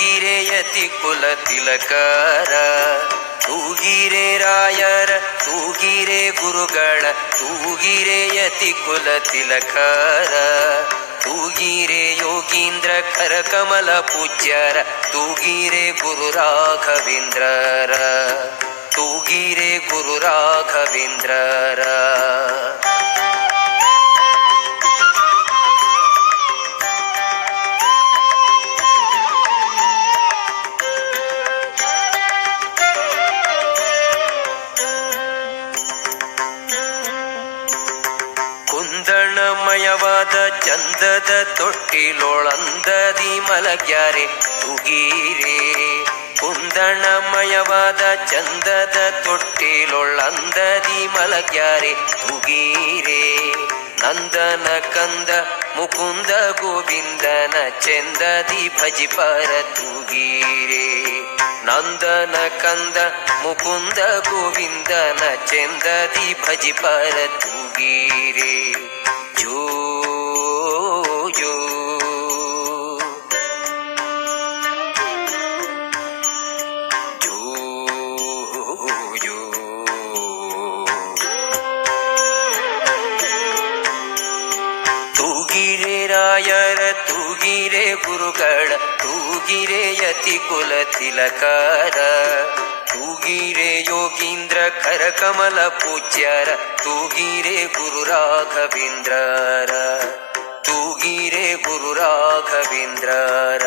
ತೂಗಿರೆ ಯತಿ ಕುಲ ತಿಲಕರ, ತೂಗಿರೆ ರಾಯರ ತೂಗಿರೆ ಗುರುಗಳ, ತೂಗಿರೆ ಯತಿ ಕುಲ ತಿಲಕರ, ತೂಗಿರೆ ಯೋಗೀಂದ್ರ ಖರ ಕಮಲ ಪೂಜ್ಯರ, ತೂಗಿರೆ ಗುರು ರಾಘವೇಂದ್ರರ, ತೂಗಿರೆ ಗುರು ರಾಘವೇಂದ್ರರ. ಕುಂದಣಮಯವಾದ ಚಂದದ ತೊಟ್ಟಿಲೊಳಂದದಿ ಮಲಗ್ಯಾರೆ ತೂಗಿರೆ, ಕುಂದಣಮಯವಾದ ಚಂದದ ತೊಟ್ಟಿಲೊಳಂದದಿ ಮಲಗ್ಯಾರೆ ತೂಗಿರೆ. ನಂದನ ಕಂದ ಮುಕುಂದ ಗೋವಿಂದನ ಚೆಂದದಿ ಭಜಿಪರ ತೂಗಿರೆ, ನಂದನ ಕಂದ ಮುಕುಂದ ಗೋವಿಂದನ ಚೆಂದದಿ ಭಜಿಪರ ತೂಗಿರೆ. ಜೋ ಜೋ ಜೋ ಜೋ ತೂಗಿರೆ ರಾಯರ ತೂಗಿರೆ ಗುರುಗಳ, ತೂಗಿರೆ ಯತಿ ಕುಲ ತಿಲಕರ, ತೂಗಿರೆ ಯೋಗೀಂದ್ರ ಖರ ಕಮಲ ಪೂಜ್ಯರ, ತೂಗಿರೆ ಗುರು ರಾಘವೇಂದ್ರರ, ತೂಗಿರೆ ಗುರು ರಾಘವೇಂದ್ರರ.